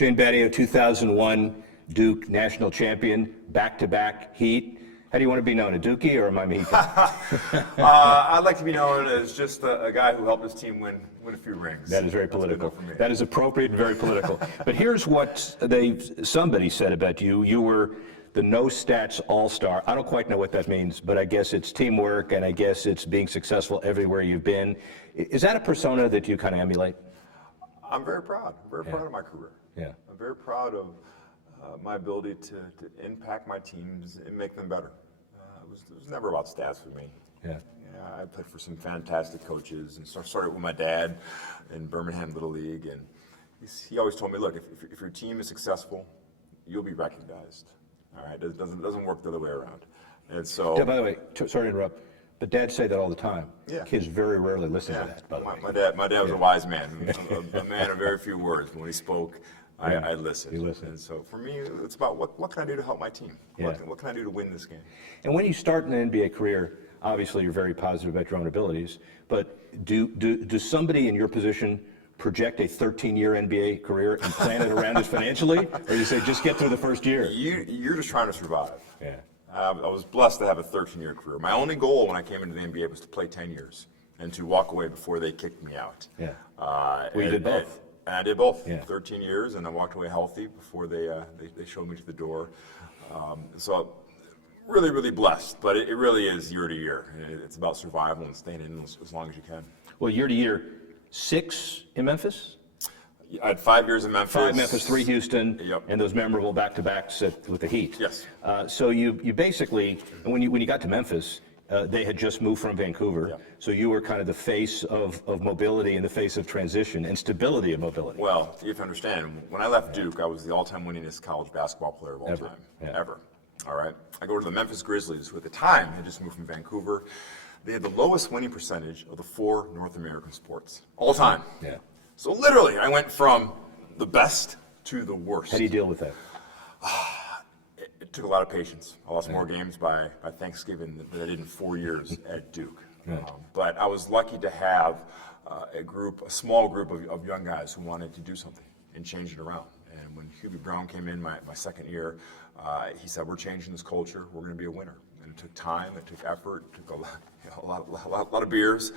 Shane Battier, 2001 Duke national champion, back-to-back Heat. How do you want to be known, a Dookie or a Mamika? I'd like to be known as just a guy who helped his team win a few rings. That is very political. That is appropriate and very political. But here's what somebody said about you. You were the no stats all-star. I don't quite know what that means, but I guess it's teamwork and I guess it's being successful everywhere you've been. Is that a persona that you kind of emulate? I'm very proud. I'm very proud of my career. Yeah. I'm very proud of my ability to impact my teams and make them better. It was never about stats for me. Yeah. I played for some fantastic coaches and started with my dad in Birmingham Little League, and he always told me, look, if your team is successful, you'll be recognized. All right, it doesn't work the other way around. And so, yeah, by the way, sorry to interrupt, but dads say that all the time. Yeah. Kids very rarely listen to that, by the way. My dad was a wise man, a man of very few words. When he spoke, I listened. You listened. And so for me, it's about what can I do to help my team? Yeah. What can I do to win this game? And when you start an NBA career, obviously you're very positive about your own abilities, but does somebody in your position project a 13-year NBA career and plan it around us financially? Or you say, just get through the first year? You're just trying to survive. Yeah. I was blessed to have a 13-year career. My only goal when I came into the NBA was to play 10 years and to walk away before they kicked me out. Yeah. You did both. And I did both. Yeah. 13 years, and I walked away healthy before they showed me to the door. So really, really blessed. But it really is year to year. It's about survival and staying in as long as you can. Well, year to year, 6 in Memphis? I had 5 years in Memphis. 5 Memphis, 3 Houston, Yep. and those memorable back-to-backs with the Heat. Yes. So you basically, when you got to Memphis, they had just moved from Vancouver, Yeah. so you were kind of the face of mobility and the face of transition and stability of mobility. Well, you have to understand, when I left Duke, I was the all-time winningest college basketball player of all time. Yeah. Ever. All right? I go to the Memphis Grizzlies, who at the time had just moved from Vancouver. They had the lowest winning percentage of the 4 North American sports, all time. Yeah. So literally, I went from the best to the worst. How do you deal with that? It took a lot of patience. I lost more games by Thanksgiving than I did in 4 years at Duke. But I was lucky to have a small group of young guys who wanted to do something and change it around. And when Hubie Brown came in my second year, he said, we're changing this culture. We're going to be a winner. And it took time, it took effort, it took a lot of beers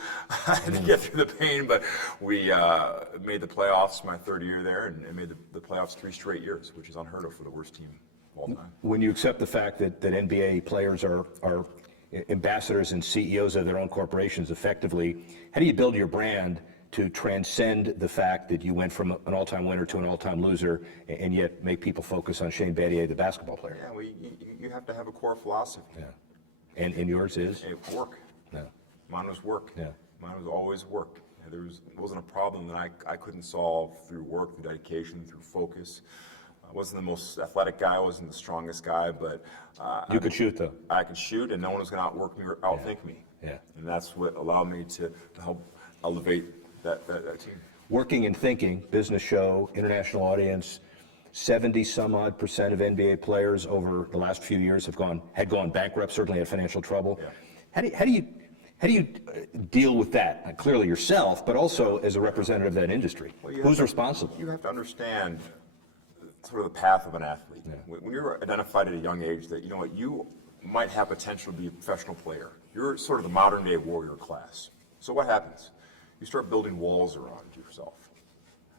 to get through the pain, but we made the playoffs my third year there and made the playoffs 3 straight years, which is unheard of for the worst team of all time. When you accept the fact that NBA players are ambassadors and CEOs of their own corporations effectively, how do you build your brand to transcend the fact that you went from an all-time winner to an all-time loser and yet make people focus on Shane Battier, the basketball player? Yeah, well, you have to have a core philosophy. Yeah. And yours is? Work. No. Mine was work. Yeah. Mine was always work. It wasn't a problem that I couldn't solve through work, through dedication, through focus. I wasn't the most athletic guy. I wasn't the strongest guy, but You could shoot, though. I could shoot, and no one was going to outwork me or outthink me. Yeah. And that's what allowed me to help elevate that team. Working and Thinking, business show, international audience, 70-some-odd% of NBA players over the last few years had gone bankrupt, certainly had financial trouble. Yeah. How do you deal with that? Clearly yourself, but also as a representative of that industry. Well, Who's responsible? You have to understand sort of the path of an athlete. Yeah. When you're identified at a young age that, you know what, you might have potential to be a professional player. You're sort of the modern day warrior class. So what happens? You start building walls around yourself,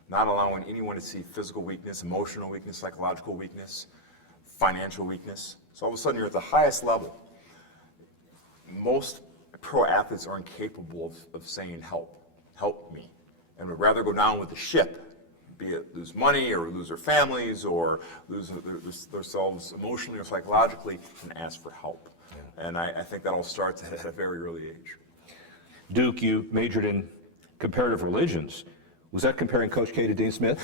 not allowing anyone to see physical weakness, emotional weakness, psychological weakness, financial weakness. So all of a sudden you're at the highest level. Most pro athletes are incapable of saying help me, and would rather go down with the ship, be it lose money or lose their families or lose themselves emotionally or psychologically, and ask for help. Yeah. And I think that all starts at a very early age. Duke, you majored in comparative religions. Was that comparing Coach K to Dean Smith?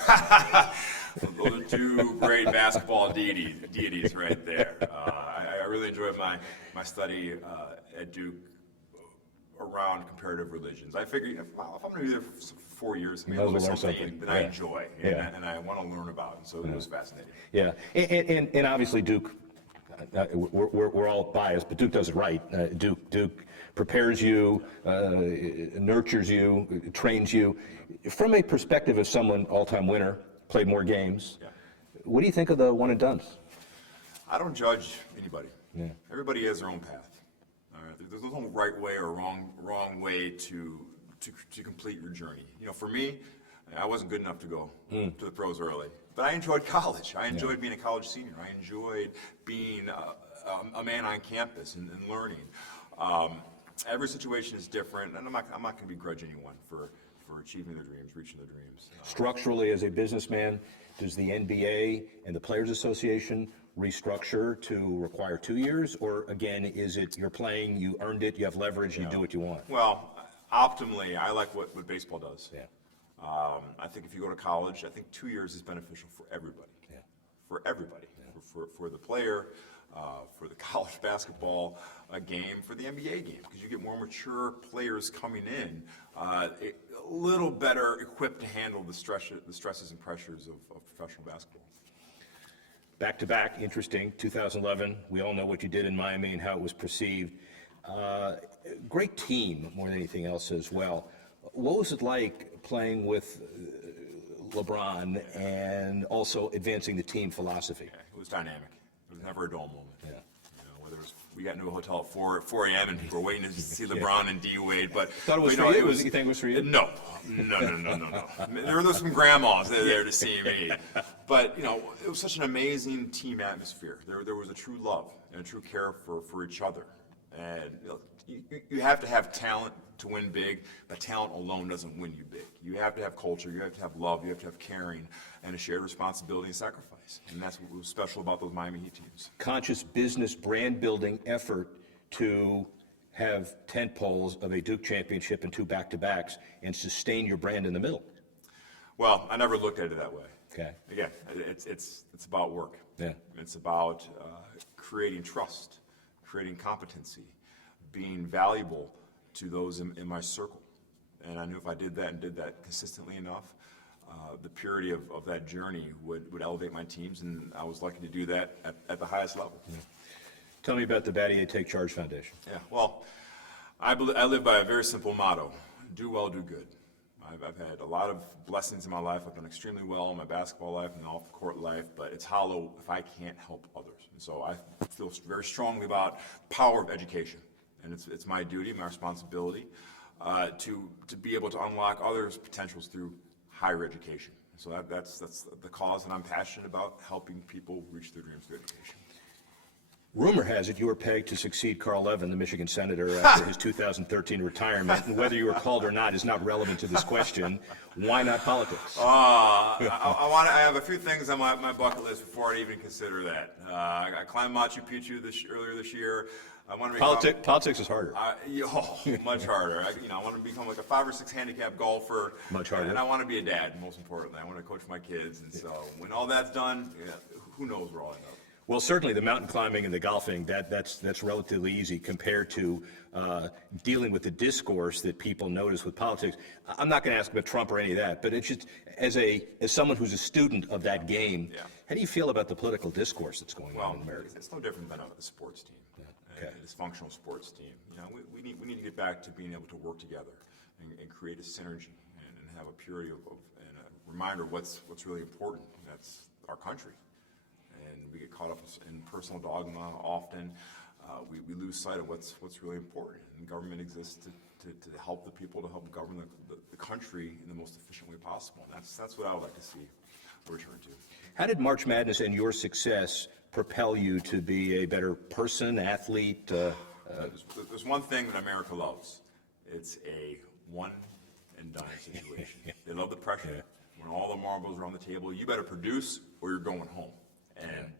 Those are 2 great basketball deities right there. I really enjoyed my study at Duke around comparative religions. I figured, if I'm going to be there for 4 years, maybe I'll learn something that I enjoy and I want to learn about. And so it was fascinating. Yeah, and obviously Duke, we're all biased, but Duke does it right. Duke prepares you, nurtures you, trains you. From a perspective of someone all-time winner, played more games. Yeah. What do you think of the one and dones? I don't judge anybody. Yeah. Everybody has their own path. All right? There's no right way or wrong way to complete your journey. You know, for me, I wasn't good enough to go to the pros early, but I enjoyed college. I enjoyed being a college senior. I enjoyed being a man on campus and learning. Every situation is different, and I'm not going to begrudge anyone for achieving their dreams, reaching their dreams. Structurally, as a businessman, does the NBA and the Players Association restructure to require 2 years, or again, is it you're playing, you earned it, you have leverage, you do what you want? Well, optimally, I like what baseball does. Yeah. I think if you go to college, I think 2 years is beneficial for everybody. Yeah. For everybody. Yeah. For the player, for the college basketball game, for the NBA game, because you get more mature players coming in, a little better equipped to handle the stresses and pressures of professional basketball. Back-to-back, interesting, 2011, we all know what you did in Miami and how it was perceived. Great team, more than anything else as well. What was it like playing with LeBron and also advancing the team philosophy? Yeah, it was dynamic. It was never a dull moment. Yeah. You know, whether it was, we got into a hotel at 4 a.m. and people were waiting to see LeBron and D Wade, but Thought it was for you? You think it was for you? No. There were some grandmas there to see me, but you know, it was such an amazing team atmosphere. There was a true love and a true care for each other, and you know, you have to have talent to win big, but talent alone doesn't win you big. You have to have culture, you have to have love, you have to have caring, and a shared responsibility and sacrifice. And that's what was special about those Miami Heat teams. Conscious business brand building effort to have tent poles of a Duke championship and 2 back-to-backs and sustain your brand in the middle. Well, I never looked at it that way. Okay. Again, it's about work. Yeah. It's about creating trust, creating competency, being valuable to those in my circle. And I knew if I did that and did that consistently enough, the purity of that journey would elevate my teams, and I was lucky to do that at the highest level. Yeah. Tell me about the Battier Take Charge Foundation. Yeah, well, I live by a very simple motto: do well, do good. I've had a lot of blessings in my life. I've done extremely well in my basketball life and off-the-court life, but it's hollow if I can't help others. And so I feel very strongly about the power of education, and it's my duty, my responsibility to be able to unlock others' potentials through higher education. So that's the cause that I'm passionate about, helping people reach their dreams through education. Rumor has it you were pegged to succeed Carl Levin, the Michigan senator, after his 2013 retirement, and whether you were called or not is not relevant to this question. Why not politics? I have a few things on my bucket list before I even consider that. I climbed Machu Picchu earlier this year. I want to become, Politics is harder. Much harder. I want to become like a 5 or 6 handicap golfer. Much harder. And I want to be a dad, most importantly. I want to coach my kids. And so when all that's done, who knows where I'll end up. Well, certainly the mountain climbing and the golfing, that's relatively easy compared to dealing with the discourse that people notice with politics. I'm not going to ask about Trump or any of that, but it's just as someone who's a student of that game, how do you feel about the political discourse that's going on in America? It's no different than a sports team. A dysfunctional sports team. We need to get back to being able to work together and create a synergy and have a purity and a reminder of what's really important. That's our country. And we get caught up in personal dogma often. We lose sight of what's really important. And government exists to help the people, to help govern the country in the most efficient way possible. And that's what I would like to see a return to. How did March Madness and your success propel you to be a better person, athlete? There's one thing that America loves. It's a one and done situation. They love the pressure. When all the marbles are on the table, you better produce or you're going home. And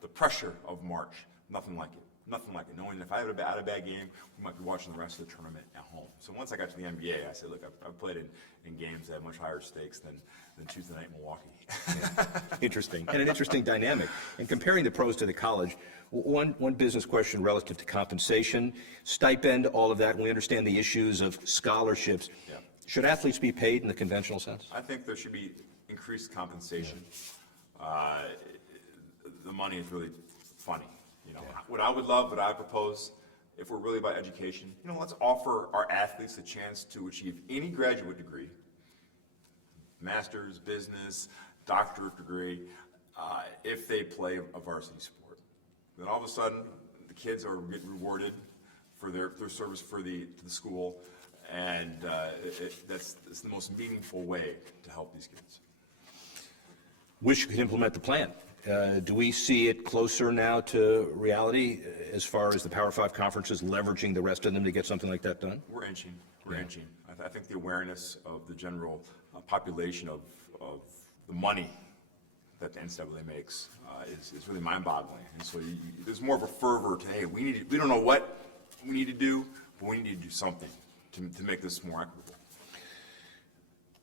the pressure of March, nothing like it. Nothing like it. Knowing if I had a bad game, we might be watching the rest of the tournament at home. So once I got to the NBA, I said, look, I've played in games that have much higher stakes than Tuesday night in Milwaukee. Interesting, and an interesting dynamic. And comparing the pros to the college, one business question relative to compensation, stipend, all of that. We understand the issues of scholarships. Yeah. Should athletes be paid in the conventional sense? I think there should be increased compensation. The money is really funny. What I would love, what I propose, if we're really about education, let's offer our athletes a chance to achieve any graduate degree, master's, business, doctorate degree, if they play a varsity sport. Then all of a sudden, the kids are getting rewarded for their service for the school, and that's the most meaningful way to help these kids. Wish you could implement the plan. Do we see it closer now to reality as far as the Power 5 conferences leveraging the rest of them to get something like that done? We're inching. I think the awareness of the general population of the money that the NCAA makes is really mind-boggling. And so there's more of a fervor to, hey, we don't know what we need to do, but we need to do something to make this more equitable.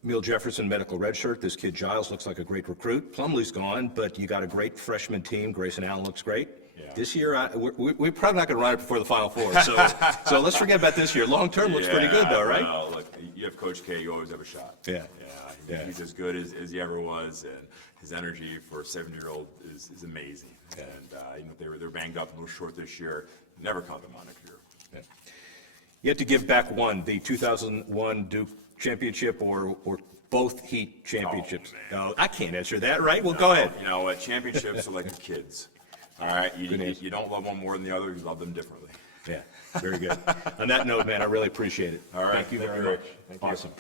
Emil Jefferson, medical redshirt. This kid Giles looks like a great recruit. Plumlee's gone, but you got a great freshman team. Grayson Allen looks great. Yeah. This year, we're probably not going to run it before the Final Four. So let's forget about this year. Long term looks pretty good, though, right? Well, look, you have Coach K. You always have a shot. Yeah. He's as good as he ever was, and his energy for a 7-year-old is amazing. Yeah. And they're banged up a little short this year. Never count them on next year. Yeah. You have to give back one, the 2001 Duke championship or both Heat championships. Oh, no, I can't answer that, right? Well, go ahead. You know what? Championships are like the kids. All right, you don't love one more than the other. You love them differently. Yeah, very good. On that note, man, I really appreciate it. All right, Thank you very much. Awesome.